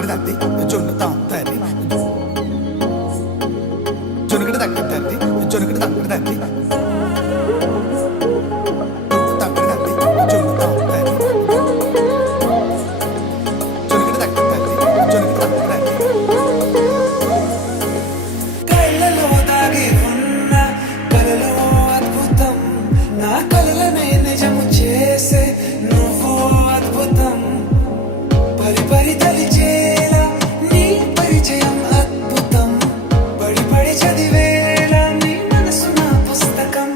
తంగడదండి జొన్ను తాంతరి జొనుగడ తగ్గదండి జొనుగడ తంగడదండి తంగడదండి జొన్ను తాంతరి జొనుగడ తగ్గదండి జొనుగడ తంగడదండి కళ్ళలో దాగి ఉన్న కలలో అద్భుతం నా కలలనే నిజము చేసే నువ్వు అద్భుతం పరి పరి తలిచేలా నీ పరిచయం అద్భుతం పడి పడి చదివేలా నీ మనసు నా పుస్తకం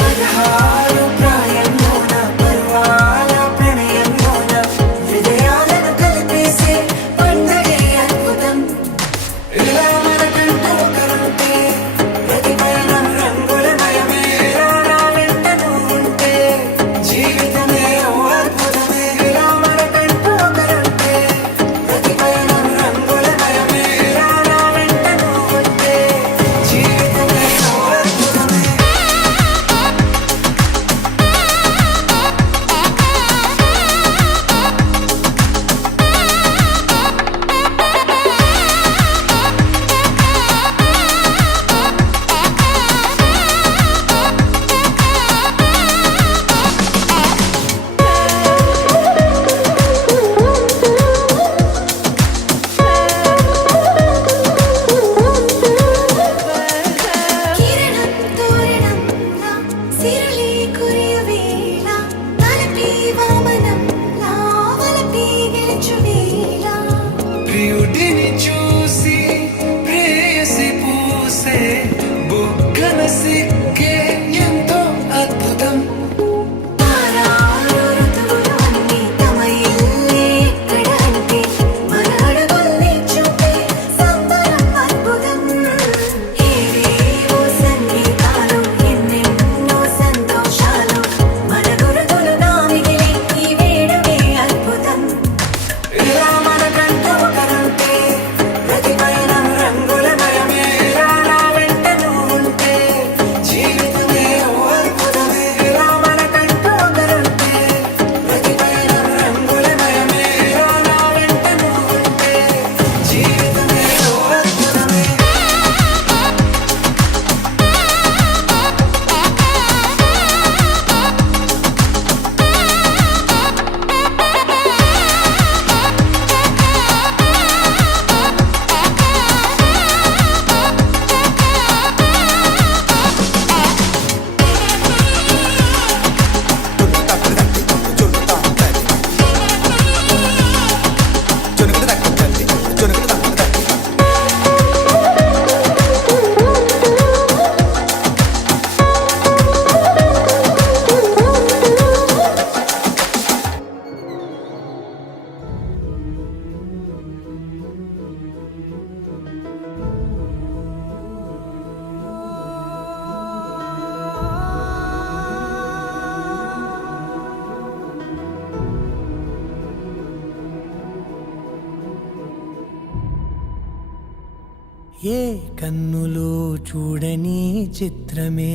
16 ప్రాయంలోన పర్వాల ప్రణయంలోన హృదయాలను కలిపేసే పండగే అద్భుతం ఇలా మనకంటూ ఒకరుంటే ప్రతి పయనం రంగులమయమే ఇలా నా వెంట నువ్వుంటే జీవితమే ఓ అద్భుతమే ఇలా మనకంటూ ఒకరుంటే ప్రతి పయనం రంగులమయమే ఇలా నా వెంట నువ్వుంటే జీవితమే ఓ అద్భుతమే కిరణం తోరణంలా సిరులే కురియవేళ తలపి వామనంలా వలపి గెలుచువేళ ప్రియుడిని చూసి ప్రేయసి పూసే బుగ్గన సిగ్గే ఎంతో అద్భుతం తారారు ఋతువులు అన్నీ తమ ఇల్లే ఎక్కడ అంటే మన అడుగుల్ని చూపే సంబరం అద్భుతం ఏవేవో సంగీతాలు ఎన్నెన్నో సంతోషాలు మన గురుతులుగా మిగిలే ఈ వేడుకే అద్భుతం ఇలా మనకంటూ ఒకరుంటే ప్రతి పయనం రంగులమయమే ఇలా నా వెంట నువ్వుంటే జీవితమే ఓ అద్భుతమే ఇలా మనకంటూ ఒకరుంటే ప్రతి పయనం రంగులమయమే ఇలా నా వెంట నువ్వుంటే జీవితమే ఓ అద్భుతమే జొన్ను తాంతరి జొనుగడ తగ్గదండి జొనుగడ తంగడదండి ఏ కన్నులు చూడని చిత్రమే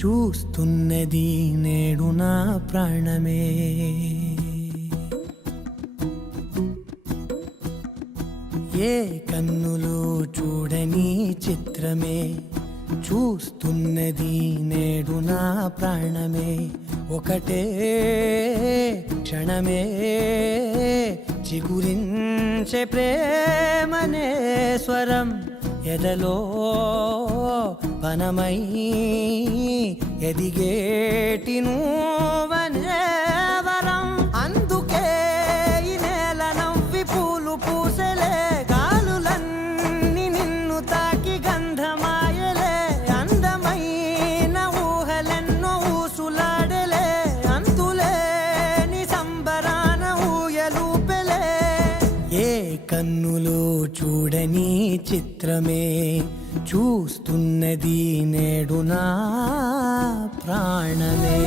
చూస్తున్నది నేడు నా ప్రాణమే ఏ కన్నులు చూడని చిత్రమే చూస్తున్నది నేడు నా ప్రాణమే ఒకటే క్షణమే చిగురించే ప్రేమనే స్వరం ఎదలో వనమై ఎదిగేటి నువ్వనే వరం అందుకే ఈ నేల నవ్వి పూలు పూసలే గాలులన్నీ నిన్ను తాకి గంధమాయలే అందమైన ఊహలెన్నో ఊసులాడలే అంతులేని సంబరాన ఊయలూపెలే ఏ కన్నులు చూడని చిత్రమే చూస్తున్నది నేడు నా ప్రాణమే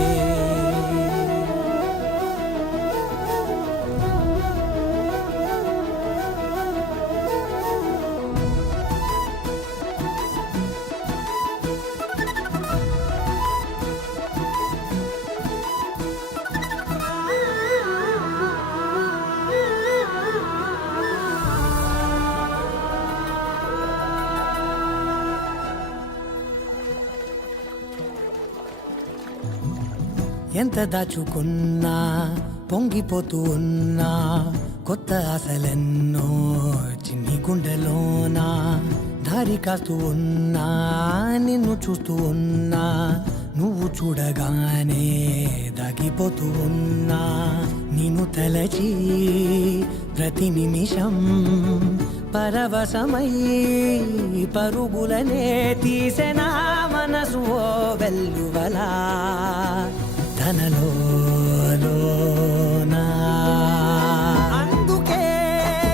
ఎంత దాచుకున్నా పొంగిపోతూ ఉన్నా కొత్త ఆశలెన్నో చిన్ని గుండెలోనా దారి కాస్తూ ఉన్నా నిన్ను చూస్తూ ఉన్నా నువ్వు చూడగానే దాగిపోతూ ఉన్నా నిన్ను తలచి ప్రతి నిమిషం పరవశమై పరుగులనే తీసెనా మనసు ఓ వెల్లువలా తనలోనా అందుకే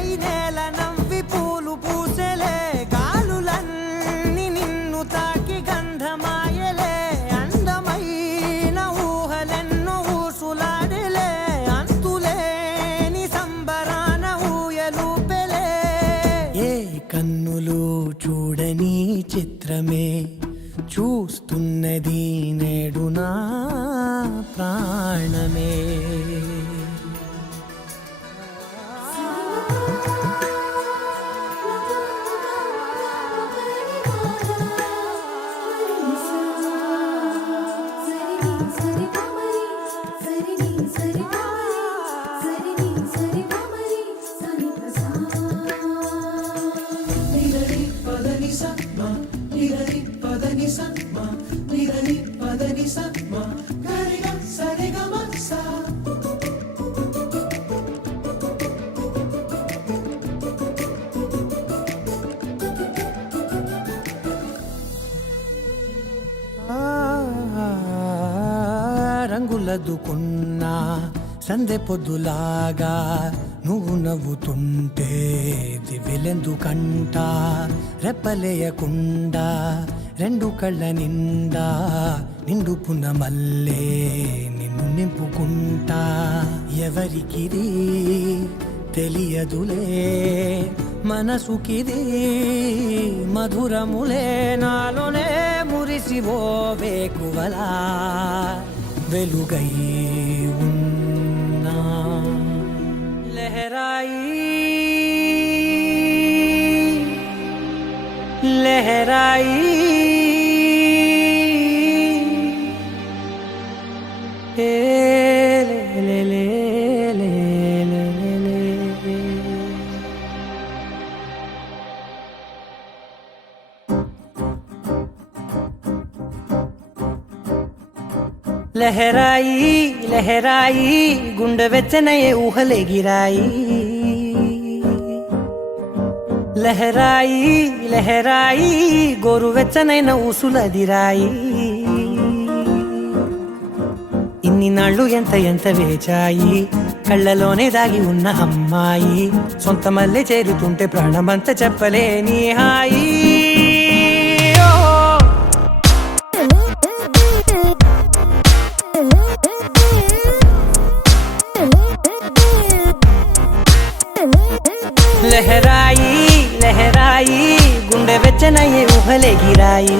ఈ నేల నవ్వి పూలు పూసెలే గాలులన్నీ నిన్ను తాకి గంధమాయలే అందమైన ఊహలెన్నో ఊసులాడలే అంతులేని సంబరాన ఊయలూపెలే ఏ కన్నులు చూడని చిత్రమే చూస్తున్నది నేడు నా ప్రాణమే రంగులదుకున్నా సందె పొద్దులాగా నువ్వు నవ్వుతుంటే దివ్వెలెందుకంట రెప్పలేయకుండా రెండు కళ్ళ నిండా నిండుకున్న మల్లే నిన్ను నింపుకుంటా ఎవరికిది తెలియదులే మనసుకిది మధురములే నాలోనే మురిసివో వేకువలా వెలుగై ఉన్నా లహరాయి లహరాయి ఏ లే లే లే లే లే లహరాయి లహరాయి గుండె వెచ్చనయే ఊహలెగిరాయి లహరాయి లహరాయి గోరు వెచ్చనైన ఊసులదిరాయి ఇన్ని నాళ్ళు ఎంత ఎంత వేచాయి కళ్ళలోనే దాగి ఉన్న అమ్మాయి సొంత మల్లె చేరుతుంటే ప్రాణమంతా చెప్పలేని హాయి లహరాయి లహరాయి గుండె వెచ్చనయ్యే ఊహలెగిరాయి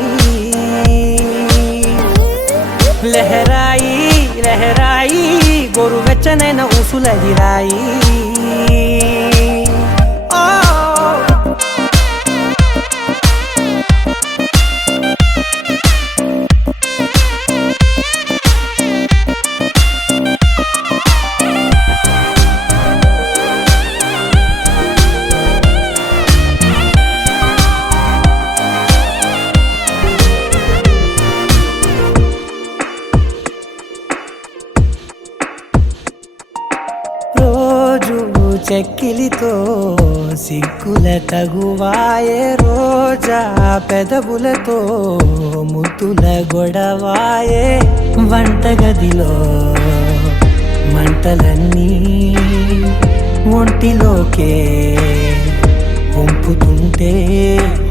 లహరాయి లహరాయి గోరు వెచ్చనైన ఊసులదిరాయి చెక్కిలితో సిగ్గుల తగువాయే రోజా పెదవులతో ముద్దుల గొడవాయే వంటగదిలో మంటలన్నీ ఒంటిలోకే వంపుతుంటే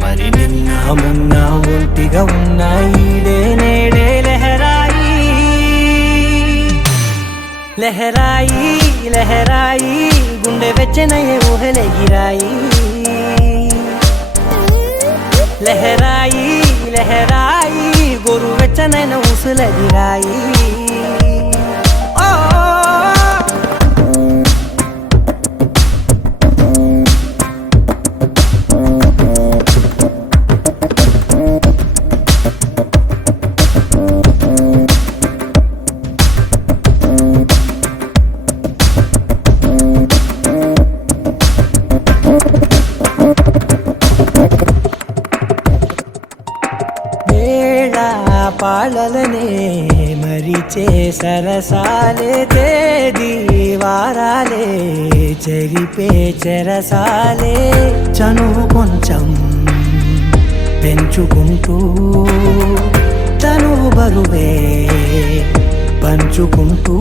మరి నిన్న మొన్న ఒంటిగా ఉన్న ఈడే నేడే లహరాయి లహరాయి లహరాయి గుండె వెచ్చనయ్యే ఊహలెగిరాయి లహరాయి లహరాయి గోరు వెచ్చనైన ఊసులదిరాయి వేళ పాడలనే మరిచే సరసాలే తేదీ వారాలే చెరిపే చెరసాలే చనువు కొంచెం పెంచుకుంటూ తనువు బరువే పంచుకుంటూ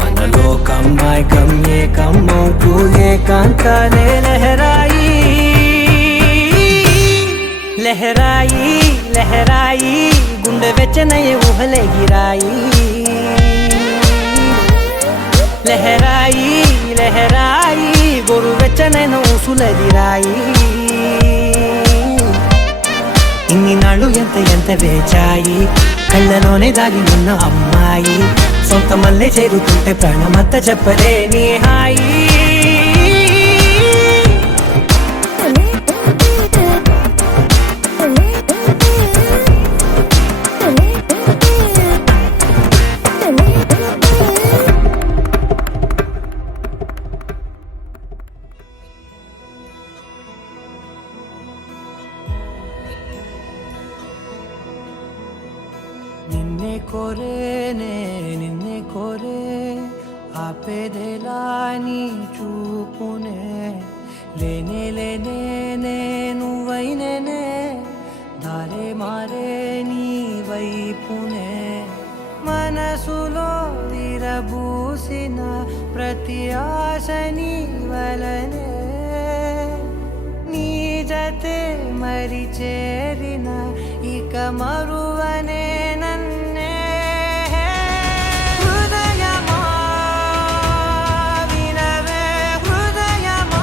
మనలో కమ్మాయి కమ్మే కమ్మవుతూ ఏకాంతాలే లహరాయి లహరాయి లహరాయి గుండె వెచ్చనయ్యే ఊహలే గిరాయి లహరాయి లహరాయి గోరు వెచ్చనైన ఊసులదిరాయి ఇన్ని నాళ్ళు ఎంత వేచాయి కళ్ళలోనే దాగి ఉన్న అమ్మాయి సొంత మల్లె చేరుతుంటే ప్రాణమంతా చెప్పలేని హాయి నిన్నే కోరేనే నిన్నే కోరే ఆపేదేలా నీ చూపునే లేనే లేనే నువ్వైనేనే దారే మారే నీ వైపునే మనసులో విరబూసిన ప్రతి ఆశ నీ వలనే నీ జతే మరి చేరిన ఇక మరువనే నన్నే హృదయమా వినవే హృదయమా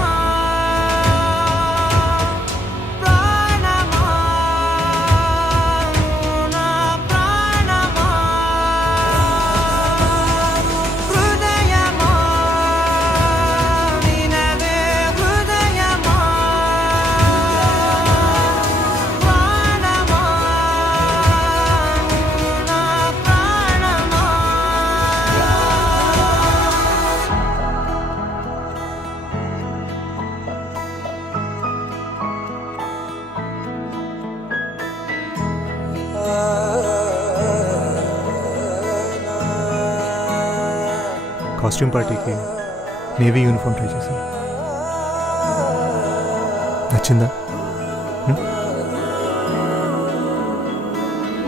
ప్రాణమా నా ప్రాణమా హృదయమా వినవే హృదయమా ప్రాణమా నా ప్రాణమా కాస్ట్యూమ్ పార్టీకి నేవీ యూనిఫామ్ ట్రై చేశాను. నచ్చిందా?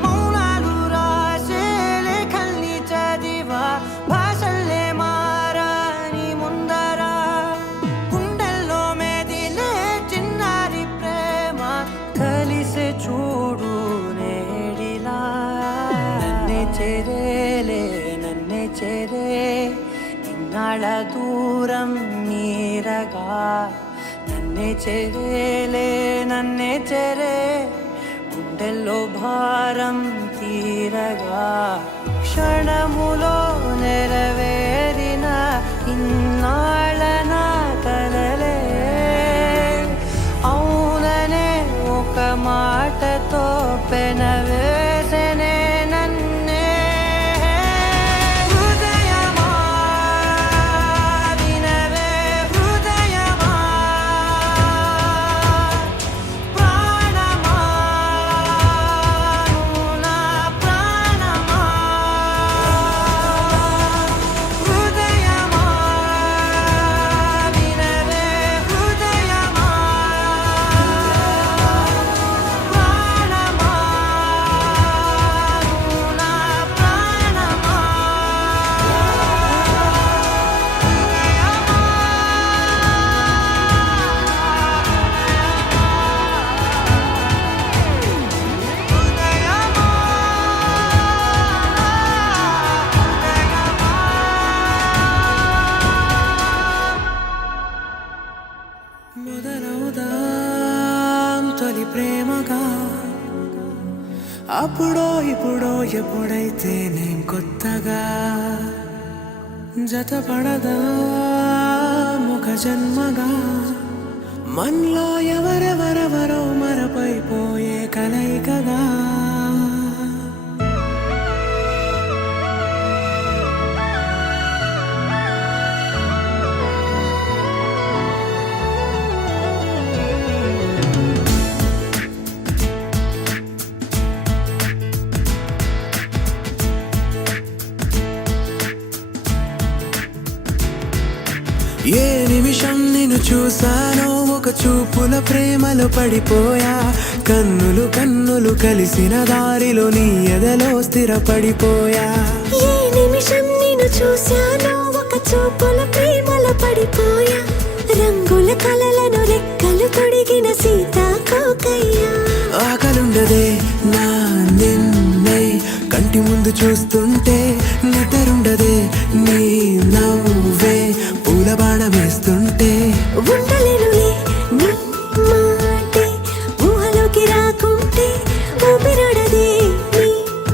మౌనాలు రాసే లేఖల్ని చదివా భాషల్లే మారాని ముందర గుండెల్లో మెదిలే చిన్నారి ప్రేమ కలిసే చూడు నేడిలా నన్నే చేరేలే నన్నే చేరే ఇన్నాళ్ళ దూరం మీరగా నన్నే చేరేలే నన్నే చేరే గుండెల్లో భారం తీరగా క్షణములో నెరవేరిన ఇన్నాళ్ళ నా కలలే అవుననే ఒక మాటతో పెనవేసనే నన్నే హృదయమా వినవే హృదయమా ప్రాణమా నా ప్రాణమా హృదయమా వినవే హృదయమా ప్రాణమా నా ప్రాణమా మొదలవుదాం తొలి ప్రేమగా అప్పుడో ఇప్పుడో ఎప్పుడైతే నేను కొత్తగా జతపడదా ఒక జన్మగా మనలో ఎవరెవరెవరో మరపైపోయే కలయికగా చూసానో ఒక చూపుల ప్రేమలో పడిపోయా కన్నులు కన్నులు కలిసిన దారిలో నీ ఎదలో స్థిరపడిపోయా ఏ నిమిషం నిన్ను చూశానో ఒక చూపుల ప్రేమలో పడిపోయా రంగుల కలలను రెక్కలు తొడిగిన సీతాకోకయ్యా ఆకలుండదే నా నిన్నే కంటి ముందు చూస్తుంటే నిద్రుండదే నీ నవ్వే పూల బాణం వేస్తుంటే ఉండలేనులే నీ మాటే ఊహలోకి రాకుంటే ఊపిరాడదే నీ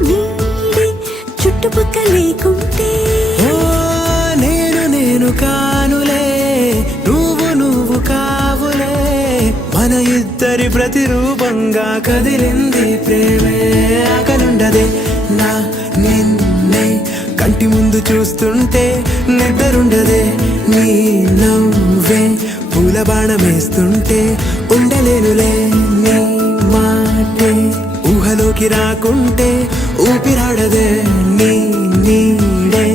నీడే చుట్టుపక్కల లేకుంటే ఓ నేను కానులే నువ్వు కావులే మన ఇద్దరి ప్రతిరూపంగా కదిలింది ప్రేమే ఆకలుండదే నా నిన్నే కంటి ముందు చూస్తుంటే నిద్రుండదే నీ నవ్వే పూల బాణం వేస్తుంటే ఉండలేనులే నీ మాటే ఊహలోకి రాకుంటే ఊపిరాడదే నీ నీడే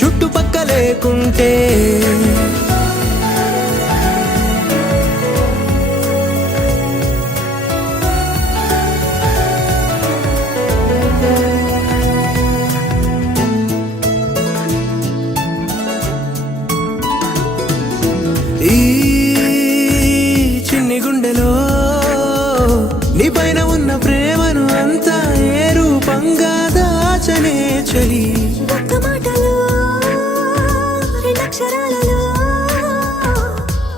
చుట్టుపక్క లేకుంటే ఈ చిన్ని గుండెలో నీ పైన ఉన్న ప్రేమను అంతా ఏ రూపంగా దాచనే చలి ఒక్క మాటలో రెండక్షరాలలో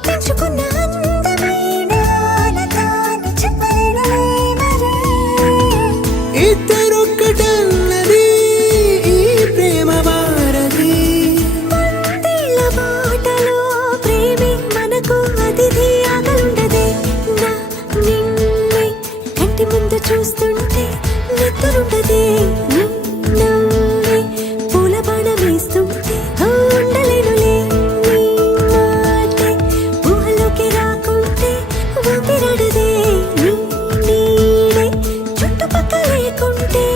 పెంచుకున్న అందమైన ఆనందాన్ని చెప్పలేనులే మరి ఇద్దరొక్కటన్నది ఈ ప్రేమ వారది మందిల బాటలో ప్రేమే మనకు అతిథి ఆగలుండదే నా నిన్నే కంటి ముందు చూస్తుంటే నిద్రుండదే నీ నవ్వే పూల బాణం వేస్తుంటే ఉండలేనులే నీ మాటే ఊహలోకి రాకుంటే ఊపిరాడదే నీ నీడే చుట్టుపక్కల లేకుంటే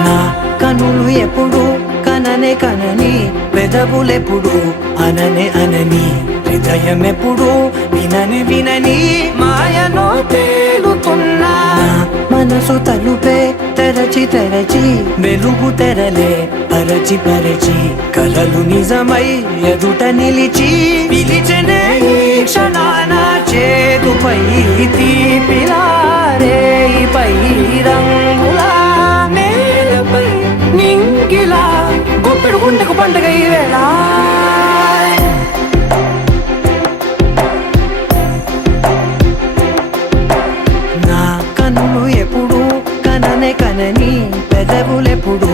నా కనులు ఎప్పుడు కననే కనని పెదవులెప్పుడు అననే అనని హృదయం ఎప్పుడు వినని వినని మాయలో తేలుతున్నా మనసు తలుపే తెరచి తెరచి వెలుగు తెరలే పరచి పరచి కలలు నిజమై ఎదుట నిలిచి పిలిచనే ఈ క్షణాన చేతుపై తీపిలారే పై రంగులా నేలపై నింగిలా గుప్పెడు గుండెకు పండుగ ఈ వేళ నా కన్నులు ఎప్పుడు కననే కనని పెదవులెప్పుడు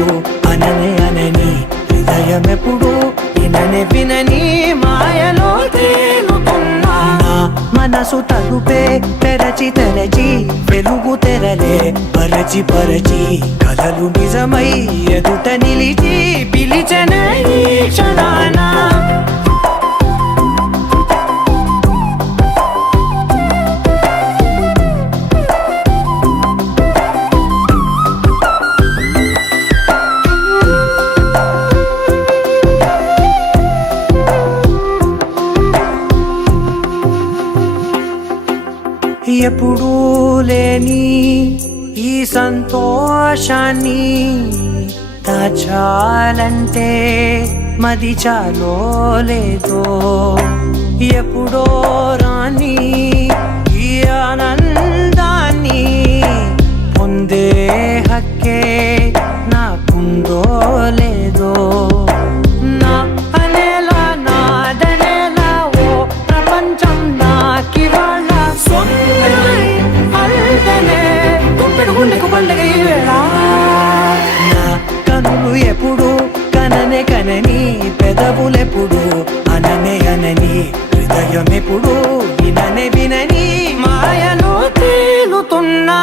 అననే అనని హృదయం ఎప్పుడు విననే వినని మాయలో తేలుతున్నా నా మనసు తలుపే తెరచి తెరచి వెలుగు తెరలే పరచి పరచి కలలు నిజమై ఎదుట నిలిచి పిలిచనే ఈ క్షణాన ఎప్పుడూ లేని ఈ సంతోషాన్ని దాచాలంటే మది చాలో లేదో ఎప్పుడో రాని ఈ ఆనందాన్ని పొందే హక్కే నాకుందో లేదో నా అనేలా నాదనేలా ఓ ప్రపంచం నాకివాళ సొంతమై అల్దనే గుప్పెడు గుండెకు పండుగ ఈ వేళ నా కనులు ఎప్పుడు కననే కనని పెదవులెప్పుడు అననే అనని హృదయం ఎప్పుడు విననే వినని మాయలో తేలుతున్నా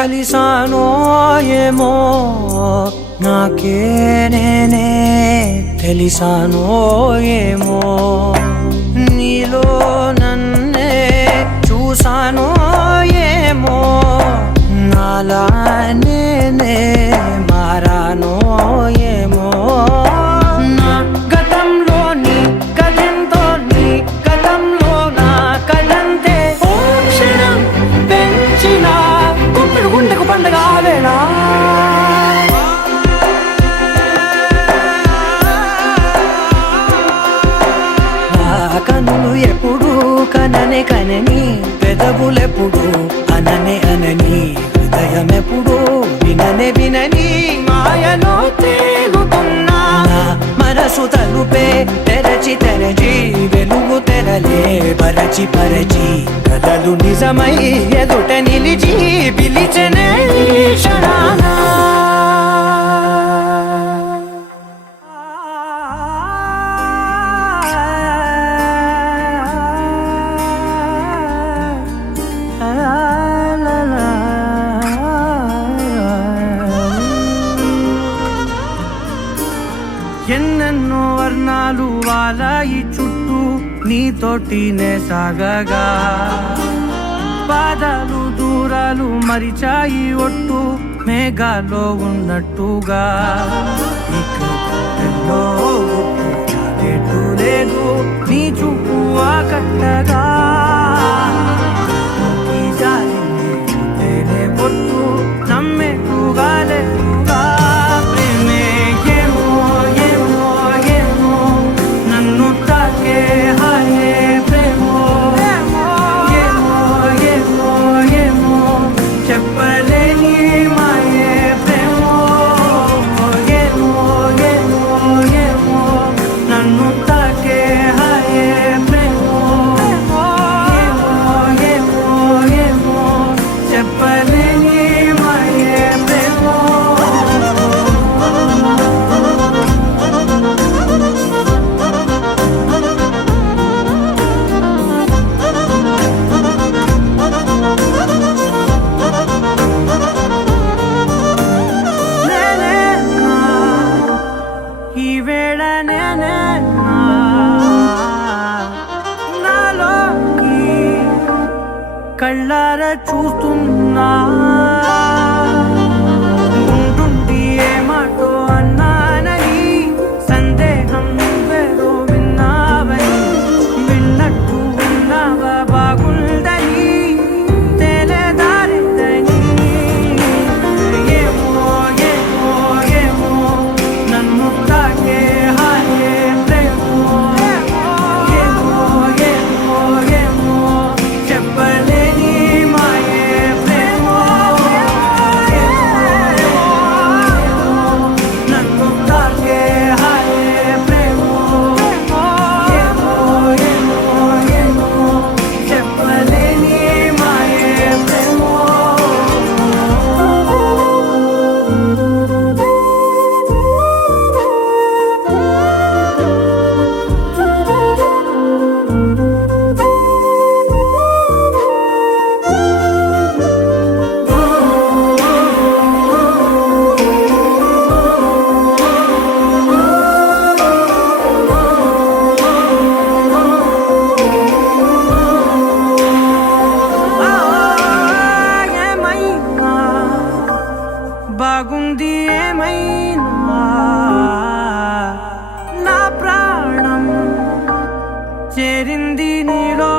కలిసానో ఏమో నాకే నేనే తెలిసానో ఏమో నీలో నన్నే చూసానో ఏమో నాలా నేనే మారానో ఏమో నా గతంలోని కథంతో నీ గతంలో నా కథంతే ఓ క్షణం పెంచిన గుండెకు గుండెకు పండగ వేళ కనులు ఎప్పుడు కననే కనని పెదవులెప్పుడు అననే అనని హృదయం ఎప్పుడు విననే వినని మాయలో తేలుతున్నా మనసు తలుపే తెరచి తెరచి వెలుగు తెరలే పరచి పరచి కలలు నిజమై ఎదుట నిలిచి పిలిచనే క్షణానా ఎన్నెన్నో వర్ణాలు వాలాయి చుట్టూ నీతోటినే సాగగా పాదాలు దూరాలు మరిచాయి ఒట్టు మేఘాలో ఉన్నట్టుగా ఇక గుండెల్లో గుట్టు లేదు నీ చూపు ఆకట్టగా ఈ జాలిని చూస్తేనే పొట్టు నమ్మేట్టుగా లేదుగా ప్రేమే ఏమో ఏమో ఏమో నన్ను తాకే హాయే ప్రేమో ఏమో ఏమో ఏమో చెప్పలేని మాయే ప్రేమో ఏమో ఏమో ఏమో నన్ను తాకే హాయే ప్రేమో ఏమో ఏమో ఏమో చెప్పలేని మాయే ప్రేమో నేనే నా ఈ వేళ నేనే నా నాలోకి కళ్ళారా చూస్తున్నా ఉంటుండి ఏ మాటో అన్నానని సందేహం నువ్వేదో విన్నావని విన్నట్టు ఉన్నావా బాగుందని తెలియదారిద్దని ఏమో ఏమో ఏమో నన్ను తాకే హాయే ప్రేమో ఏమో ఏమో ఏమో చెప్పలేని మాయే ప్రేమో నన్ను తాకే హాయే ప్రేమో ఏమో ఏమో ఏమో చెప్పలేని మాయే ప్రేమో ఏమైనా బాగుంది ఏమైనా నా ప్రాణం చేరింది నీలో